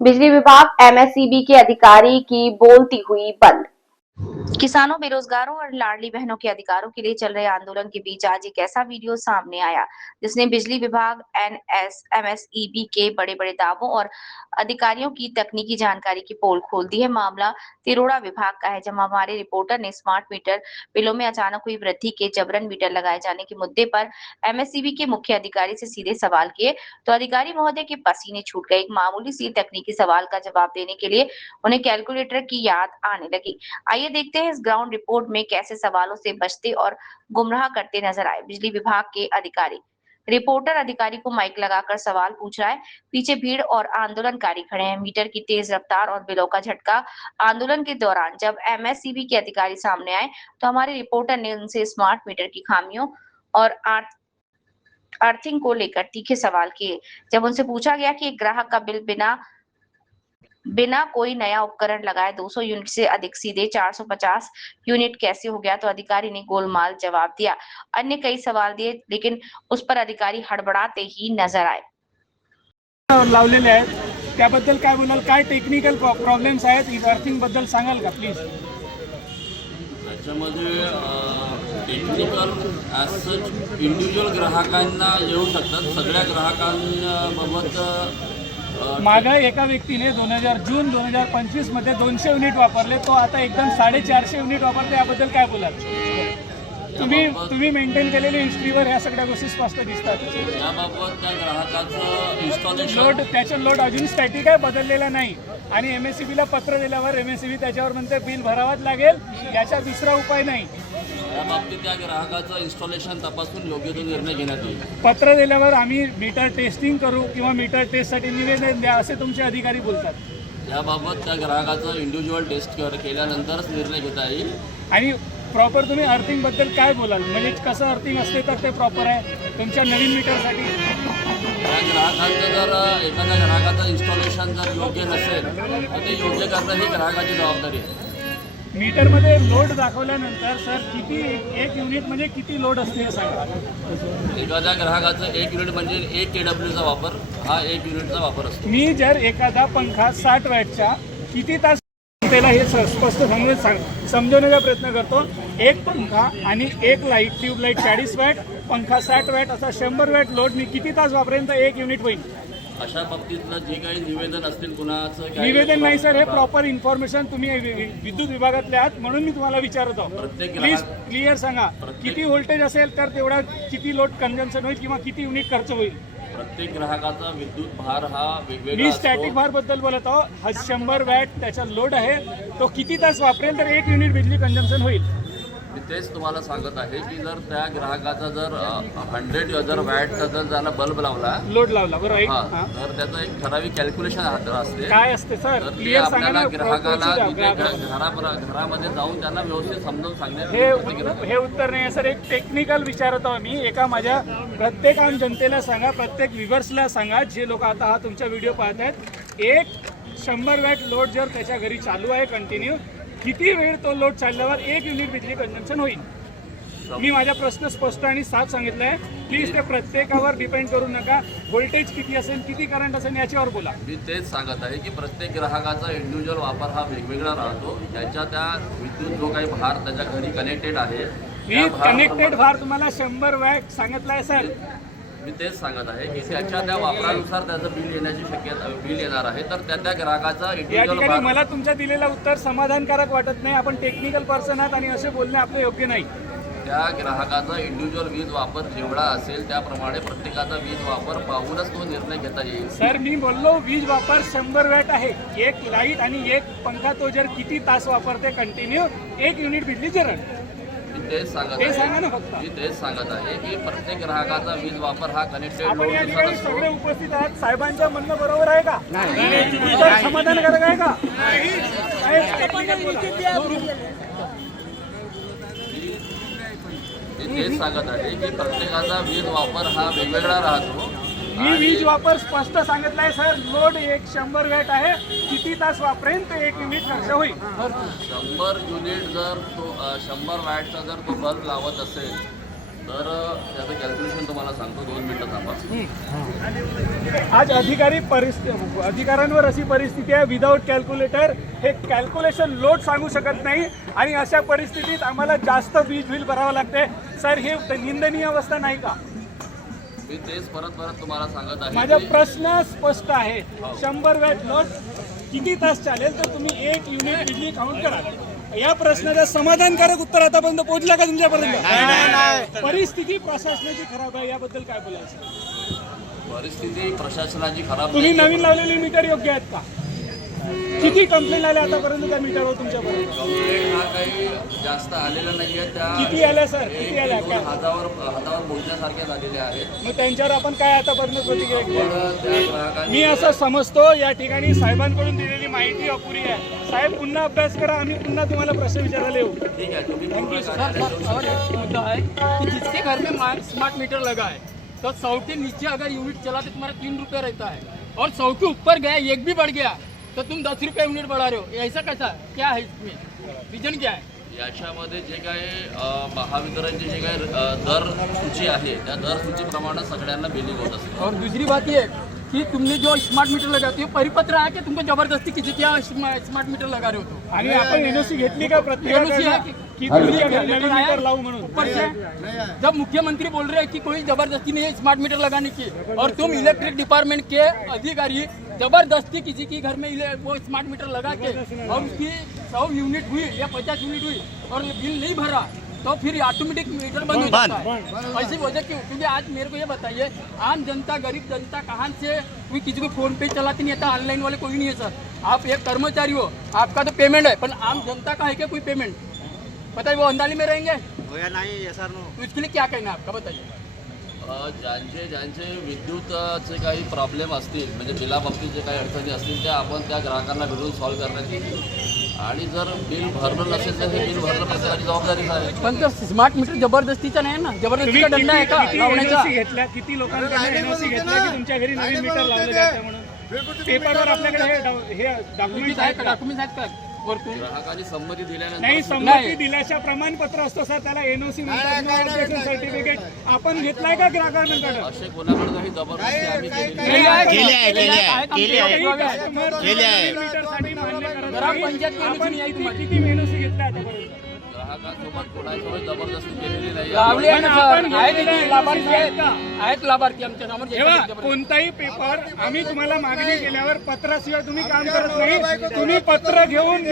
बिजली विभाग एमएसईबी के अधिकारी की बोलती हुई बंद। किसानों, बेरोजगारों और लाडली बहनों के अधिकारों के लिए चल रहे आंदोलन के बीच आज एक ऐसा वीडियो सामने आया जिसने बिजली विभाग एमएसईबी के बड़े बड़े दावों और अधिकारियों की तकनीकी जानकारी की पोल खोल दी है। मामला तिरोड़ा विभाग का है, जहां हमारे रिपोर्टर ने स्मार्ट मीटर बिलों में अचानक हुई वृद्धि के जबरन मीटर लगाए जाने के मुद्दे पर एमएसईबी के मुख्य अधिकारी से सीधे सवाल किए तो अधिकारी महोदय के पसीने छूट गए। एक मामूली सी तकनीकी सवाल का जवाब देने के लिए उन्हें कैलकुलेटर की याद आने लगी। आइए देखते हैं इस ग्राउंड रिपोर्ट में कैसे सवालों से बचते और गुमराह करते नजर आए बिजली विभाग के अधिकारी। रिपोर्टर अधिकारी को माइक लगाकर सवाल पूछ रहा है। पीछे भीड़ और आंदोलनकारी खड़े हैं। मीटर की तेज रफ्तार और बिलों का झटका। आंदोलन के दौरान जब एमएससीबी के अधिकारी सामने आए तो हमारे रिपोर्टर ने उनसे स्मार्ट मीटर की खामियों और अर्थिंग को लेकर तीखे सवाल किए। जब उनसे पूछा गया कि एक ग्राहक का बिल बिना बिना कोई नया उपकरण लगाए 200 यूनिट से अधिक सीधे 450 यूनिट कैसे हो गया, तो अधिकारी ने गोलमाल जवाब दिया। अन्य कई सवाल दिए, लेकिन उस पर अधिकारी हड़बड़ाते ही नजर आए। लावलेले आहेत त्याबद्दल काय बोलाल? काय टेक्निकल प्रॉब्लेम्स आहेत? अर्थिंग बद्दल सांगाल का प्लीज? त्याच्यामध्ये टेक्निकल ॲज सच इंडिव्हिज्युअल ग्राहकांना येऊ शकतात. सगळ्या ग्राहकांबाबत मागं एका व्यक्तीने जून 2025 मध्ये 200 युनिट वापरले, तो आता एकदम 450 युनिट वापरते. याबद्दल काय बोलाल? तुम्ही मेंटेन केलेल्या हिस्ट्रीवर ह्या सगळ्या गोष्टी स्पष्ट दिसतात. याबाबत त्या ग्राहकाचं इन्स्टॉलेशन त्याचा लोड अजून स्टॅटिक आहे, बदललेला नाही. आणि एमएससीबीला पत्र दिल्यावर एमएससीबी त्याच्यावर म्हणते बिल भरावाच लागेल, याचा दुसरा उपाय नाही. या बाबतीत त्या ग्राहकाचं इन्स्टॉलेशन तपासून योग्य तो निर्णय घेण्यात येईल. पत्र दिल्यावर आम्ही मीटर टेस्टिंग करू किंवा मीटर टेस्टसाठी निवेदन द्या असे तुमचे अधिकारी बोलतात. याबाबत त्या ग्राहकाचं इंडिव्हिज्युअल टेस्ट केल्यानंतरच निर्णय घेता येईल. आणि प्रॉपर तुम्ही अर्थिंग बद्दल काय बोलाल? म्हणजे कसं अर्थिंग असते तर ते प्रॉपर आहे तुमच्या नवीन मीटरसाठी? त्या ग्राहकाचं जर एखाद्या ग्राहकाचं इन्स्टॉलेशन जर योग्य नसेल तर ते योग्य करणं ही ग्राहकाची जबाबदारी आहे. मीटरमध्ये लोड दाखवल्यानंतर सर किती एक युनिट म्हणजे किती लोड असते हे सांगा. एखाद्या ग्राहकाचं 1 युनिट म्हणजे 1 KWचा वापर हा 1 युनिटचा वापर असतो. मी जर एखादा पंखा 60 वॅटचा किती तास त्याला हे स्पष्ट समजवण्याचा प्रयत्न करतो. एक पंखा आणि एक लाईट ट्यूबलाईट 40 वॅट, पंखा 60 वॅट, असा 100 वॅट लोड मी किती तास वापरेन तर 1 युनिट होईल? अशा बाबतीतलं जे काही निवेदन असतील कुणाचं निवेदन नाही सर, हे प्रॉपर इन्फॉर्मेशन तुम्ही विद्युत विभागातले आहात म्हणून मी तुम्हाला विचारत आहोत. प्लीज क्लिअर सांगा किती व्होल्टेज असेल तर तेवढा किती लोड कन्झम्पशन होईल किंवा किती युनिट खर्च होईल? प्रत्येक ग्राहकाचा विद्युत भार हा वेगवेगळा मी असतो. स्टॅटिक भार बद्दल बोलत आहो. हा 100 वॅट त्याचा लोड आहे, तो किती तास वापरेल तर 1 युनिट बिजली कन्झम्पशन होईल? मी तेच तुम्हाला सांगत आहे की जर त्या ग्राहकाचा जर 100 वॅटचा जर त्याला बल्ब लावला, लोड लावला बरोबर, हा, तर त्याचं एक ठराविक कॅल्क्युलेशन असते. काय असते सर? तर ते क्लिअर सांगा आपल्याला ना. ग्राहकाला घरामध्ये जाऊन त्यांना व्यवस्थित समजावून सांगण्यात हे उत्तर नाही सर, एक टेक्निकल विचारत आहो मी. एका माझ्या प्रत्येक आम जनतेला सांगा, प्रत्येक व्ह्युअर्सला सांगा, जे लोक आता हा तुमचा व्हिडिओ पाहत आहेत, एक 100 वॅट लोड जर त्याच्या घरी चालू आहे कंटिन्यू, किती वेळ तो लोड चालल्यावर 1 युनिट बिजली कन्झम्पशन होईल? मी माझा प्रश्न स्पष्ट आणि साफ सांगितलं आहे. प्लीज ते प्रत्येकावर डिपेंड करू नका. व्होल्टेज किती असेल, किती करंट असेल याच्यावर बोला. मी तेच सांगत आहे की प्रत्येक ग्राहकाचा इंडिव्हिज्युअल वापर हा वेगवेगळा राहतो. त्याच्या त्या विद्युत जो काही भार त्याच्या घरी कनेक्टेड आहे, मी कनेक्टेड भार तुम्हाला 100 वॅट सांगितलं आहे सर. मी तेच सांगत आहे की त्याच्या त्या वापरानुसार त्याचं बिल येण्याची शक्यता येणार आहे. तर त्या ग्राहकाचा या इंडिव्हिज्युअल ठिकाणी भार मला तुमच्या दिलेलं उत्तर समाधानकारक वाटत नाही. आपण टेक्निकल पर्सन आहात आणि असे बोलणे आपले योग्य नाही. त्या ग्राहकाचा इंडिव्हिज्युअल वीज वापर जेवढा असेल त्याप्रमाणे प्रत्येकाचा वीज वापर पाहूनच तो निर्णय घेता येईल. सर मी बोललो वीज वापर 100 वॅट आहे. एक लाईट आणि एक पंखा तो जर किती तास वापरते कंटिन्यू, 1 युनिट बिजली जरण. मी तेच सांगत ते सांगा आहे ना फक्त. मी तेच सांगत आहे की प्रत्येक ग्राहकाचा वीज वापर हा कनेक्टेड आपण या लोडनुसार ठिकाणी सगळे असतो. उपस्थित आहात. साहेबांचं म्हणणं बरोबर आहे का? विचार समाधानकारक आहे का? मी तेच सांगत आहे की प्रत्येकाचा वीज वापर हा वेगवेगळा राहतो. मी वीज वापर स्पष्ट सांगितलंय सर. लोड 100 वॅट आहे, किती तास वापरेन तर 1 युनिट खर्च होईल. 100 युनिट जर तो 100 वॅटचा जर तो बल्ब लावत असेल तर त्याचं कॅल्क्युलेशन तुम्हाला सांगतो, 2 मिनिटं थांबा. आज अधिकाऱ्यांवर अशी परिस्थिती आहे, विदाऊट कॅल्क्युलेटर हे कॅल्क्युलेशन लोड सांगू शकत नाही आणि अशा परिस्थितीत आम्हाला जास्त वीज बिल भरावं लागते. सर, हे निंदनीय अवस्था नाही का? मी तेच परत तुम्हाला सांगत आहे माझा की प्रश्न स्पष्ट आहे. 100 वॅट लोड किती तास चालेल तर तुम्ही 1 युनिट बिजली काउंट करा. या प्रश्नाचं समाधानकारक उत्तर आतापर्यंत पोहोचलं का तुमच्यापर्यंत? परिस्थिती प्रशासनाची खराब आहे, याबद्दल काय बोलायचं? परिस्थिती प्रशासनाची खराब तुम्ही नाही. नवीन लावलेली मीटर योग्य आहेत का? किती कंप्लेंट आल्या आतापर्यंत त्या मीटरवर तुमच्यापर्यंत? कंप्लेंट हा काही जास्त आलेला नाहीये. त्या किती आल्या सर? किती आल्या? 1-2 हातावर बोलण्यासारखे झालेले आहेत. मग त्यांच्यावर आपण काय आतापर्यंत प्रतिक्रिया केली? पण त्या ग्राहकांनी मी असं समजतो या ठिकाणी साहेबांकडून दिलेली माहिती अपुरी आहे. साहेब, पुन्हा अभ्यास करा, आम्ही पुन्हा तुम्हाला प्रश्न विचारायला येऊ. ठीक है, तुम्ही और एक मुद्दा है कि जिसके घर में स्मार्ट मीटर लगा है तो 100 के नीचे अगर यूनिट चला तो तुम्हारा 3 रुपये रहता है, और 100 के ऊपर गया, एक भी बढ़ गया तो तुम 10 रुपये यूनिट बढ़ा रहे हो. ऐसा कैसा क्या है, इसमें रीजन क्या है? याच्यामध्ये जे काही महावितरणची जे काही दर सूची आहे त्या दर सूचीप्रमाणे सगळ्यांना बिलिंग होत असते. और दूसरी बात ये कि तुमने जो स्मार्ट मीटर लगाते हो परिपत्र आया कि तुमको जबरदस्ती किसी क्या स्मार्ट मीटर लगा रहे हो तो? आणि आपण एनओसी घेतली का प्रत्येकाकडनं NOC है की तुमच्या घरी नवीन मीटर लावू म्हणून? ऊपर से जब मुख्यमंत्री बोल रहे हैं कि कोई जबरदस्ती नहीं है स्मार्ट मीटर लगाने की, और तुम इलेक्ट्रिक डिपार्टमेंट के अधिकारी जबरदस्ती किसी के घर में वो स्मार्ट मीटर लगा के और उसकी 100 यूनिट हुई या 50 यूनिट हुई और बिल नहीं भरा तो फिर ऑटोमेटिक मीटर बंद हो जाता है. ऐसी वजह क्यों? क्योंकि आज मेरे को ये बताइए, आम जनता गरीब जनता कहाँ से, कोई किसी को फोन पे चलाते नहीं आता, ऑनलाइन वाले कोई नहीं है सर. आप एक कर्मचारी हो, आपका तो पेमेंट है, पर आम जनता का है क्या कोई पेमेंट? बताइए, वो अंदाली में रहेंगे हो या नाही सर नो. तो इसके लिए क्या कहना है आपका, बताइए. ज्यांचे विद्युतचे काही प्रॉब्लेम असतील, म्हणजे बिलाबाबतीत जे काही अडचणी असतील त्या आपण त्या ग्राहकांना भेटून सॉल्व्ह करण्यात येईल. आणि जर बिल भरलं नसेल तर हे बिल भरणं प्रत्येकाची जबाबदारी आहे. पण तो स्मार्ट मीटर जबरदस्तीचा नाही ना, जबरदस्तीचा दंड आहे का लावण्याचा? NOC घेतल्या, किती लोकांकडे एनओसी घेतल्या की तुमच्या घरी नवीन मीटर लावलं जातं म्हणून? पेपरवर आपल्याकडे हे डॉक्युमेंट आहेत का? डॉक्युमेंट आहेत का वरतून? ग्राहकांनी संमती दिल्यानंतर नाही, संमती दिल्याच्या प्रमाणपत्र असतं सर, त्याला एनओसी म्हणतात, सर्टिफिकेट. आपण घेतलाय का ग्राहकांकडे? असे कोणाकडे जबरदस्ती आम्ही केलेली नाही. मीटरसाठी मान्य करत ग्रामपंचायत नाही. आपण किती एनओसी घेतल्या आतापर्यंत? ग्राहकांसोबत कोणासोबत जबरदस्ती केलेली नाही. लावली आहे ना पण सर, आपण आहेत घेतलेलं इथे लाभार्थी आहे. आहेत लाभार्थी आमच्या समोर. तेव्हा कोणताही पेपर आम्ही तुम्हाला मागणी केल्यावर पत्राशिवाय तुम्ही काम करत नाही. तुम्ही पत्र घेऊन